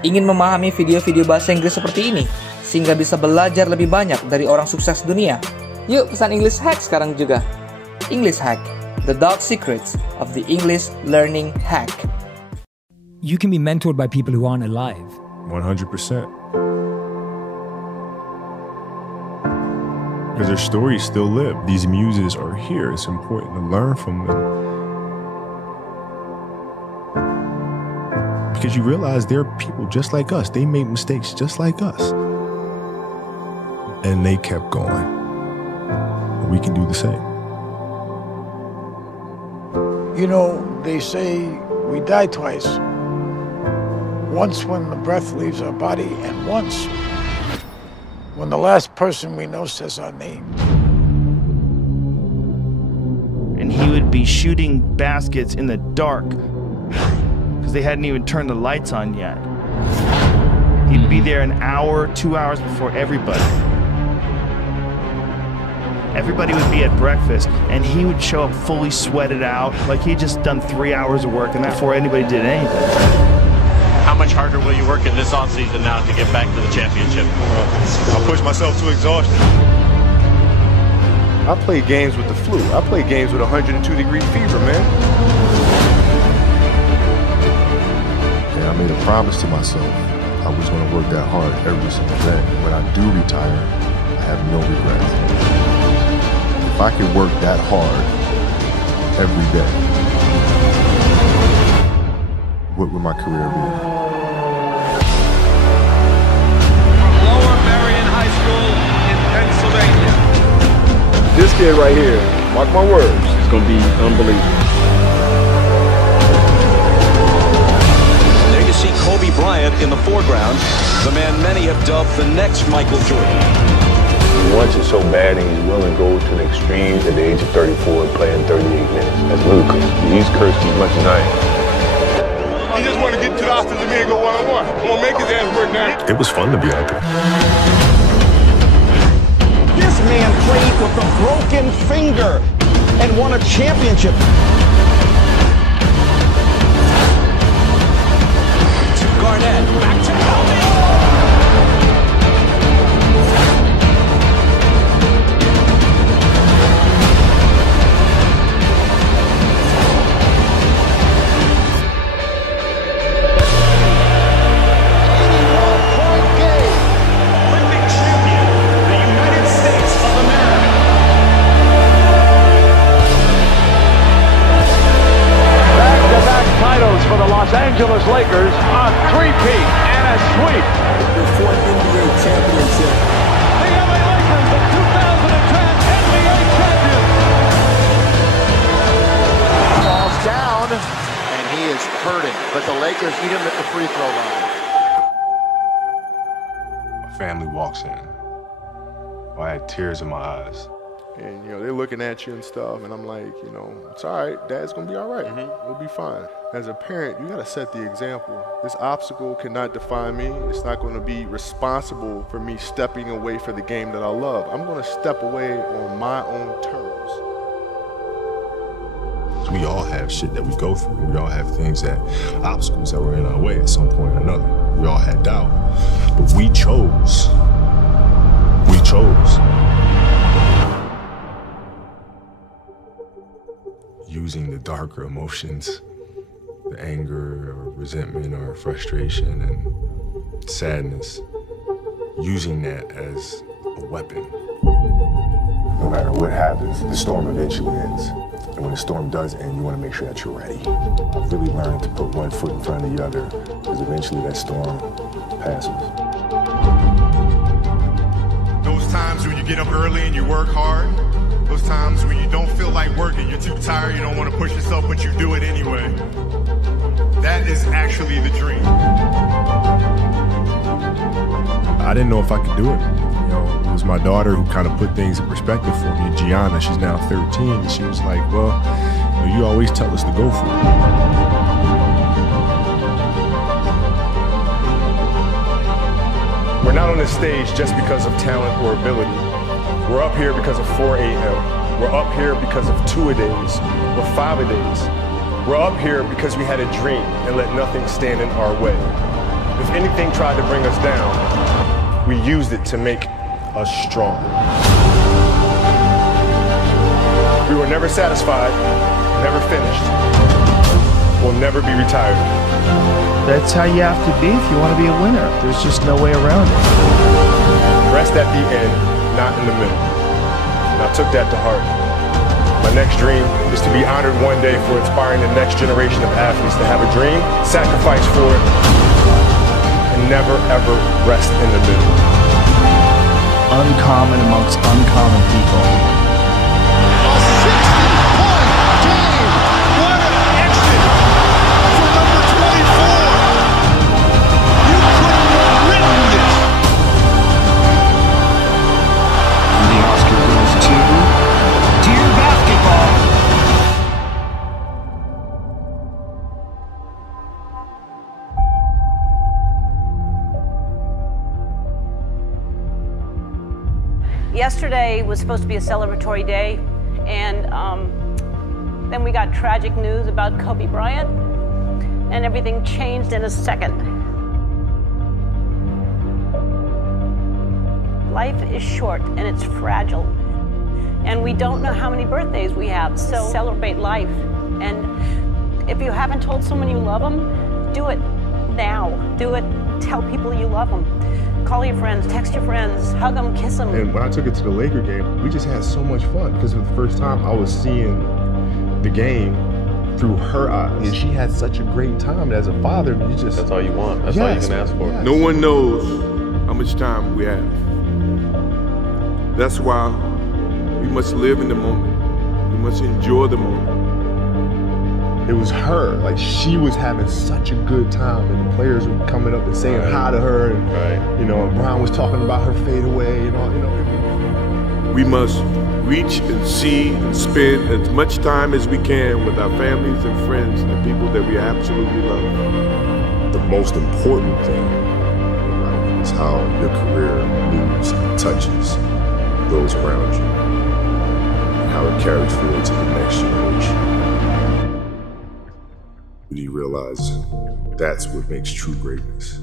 Ingin memahami video-video bahasa Inggris seperti ini, sehingga bisa belajar lebih banyak dari orang sukses dunia? Yuk pesan English Hack sekarang juga. English Hack, the dark secrets of the English learning hack. You can be mentored by people who aren't alive. 100%. Because their stories still live. These muses are here. It's important to learn from them. Because you realize there are people just like us. They made mistakes just like us. And they kept going. We can do the same. You know, they say we die twice. Once when the breath leaves our body, and once when the last person we know says our name. And he would be shooting baskets in the dark because they hadn't even turned the lights on yet. He'd be there an hour, 2 hours before everybody. Everybody would be at breakfast, and he would show up fully sweated out, like he'd just done 3 hours of work, and that before anybody did anything. How much harder will you work in this offseason now to get back to the championship? I'll push myself to exhaustion. I play games with the flu. I play games with 102-degree fever, man. And I made a promise to myself I was going to work that hard every single day. When I do retire, I have no regrets. If I could work that hard every day, what would my career be? From Lower Marion High School in Pennsylvania. This kid right here, mark my words, is going to be unbelievable. There you see Kobe Bryant in the foreground, the man many have dubbed the next Michael Jordan. He wants it so bad and he's willing to go to the extremes at the age of 34 and playing 38 minutes. That's ludicrous. He's cursed as much as I am. He just want to get to the Austin and me and go one-on-one. I'm going to make his ass work now. It was fun to be out there. This man played with a broken finger and won a championship. To Garnett, back to Kobe. For the Los Angeles Lakers, a three-peat and a sweep. The fourth NBA championship. The LA Lakers, the 2010 NBA champions. Falls down, and he is hurting. But the Lakers eat him at the free throw line. My family walks in. I had tears in my eyes. And, you know, they're looking at you and stuff, and I'm like, you know, it's all right. Dad's going to be all right. We'll be fine. As a parent, you got to set the example. This obstacle cannot define me. It's not going to be responsible for me stepping away for the game that I love. I'm going to step away on my own terms. We all have shit that we go through. We all have things obstacles that were in our way at some point or another. We all had doubt. But we chose. We chose. Using the darker emotions, the anger or resentment or frustration and sadness, using that as a weapon. No matter what happens, the storm eventually ends. And when the storm does end, you want to make sure that you're ready. I've really learned to put one foot in front of the other, because eventually that storm passes. Those times when you get up early and you work hard, those times when you don't feel like working, you're too tired, you don't want to push yourself, but you do it anyway. That is actually the dream. I didn't know if I could do it. You know, it was my daughter who kind of put things in perspective for me. Gianna, she's now 13, and she was like, well, you always tell us to go for it. We're not on this stage just because of talent or ability. We're up here because of 4 a.m. We're up here because of 2-a-days or 5-a-days. We're up here because we had a dream and let nothing stand in our way. If anything tried to bring us down, we used it to make us stronger. We were never satisfied, never finished. We'll never be retired. That's how you have to be if you want to be a winner. There's just no way around it. Rest at the end, not in the middle. And I took that to heart. My next dream is to be honored one day for inspiring the next generation of athletes to have a dream, sacrifice for it, and never ever rest in the middle. Uncommon amongst uncommon people. A 60-point game. What an exit for number 24. You couldn't have written this. And the Oscar goes to Dear Basketball. Yesterday was supposed to be a celebratory day, and then we got tragic news about Kobe Bryant, and everything changed in a second. Life is short and it's fragile, and we don't know how many birthdays we have, so celebrate life. And if you haven't told someone you love them, do it now. Do it. Tell people you love them. Call your friends, text your friends, hug them, kiss them. And when I took it to the Laker game, we just had so much fun because for the first time I was seeing the game through her eyes. And she had such a great time. And as a father, you just... That's all you want. That's all you can ask for. Yes. No one knows how much time we have. That's why we must live in the moment. We must enjoy the moment. It was her. Like, she was having such a good time, and the players were coming up and saying hi to her, and you know, and Brian was talking about her fadeaway and all. You know, we must reach and see and spend as much time as we can with our families and friends and the people that we absolutely love. The most important thing in life is how your career moves and touches those around you, and how it carries forward to the next generation. Do you realize that's what makes true greatness?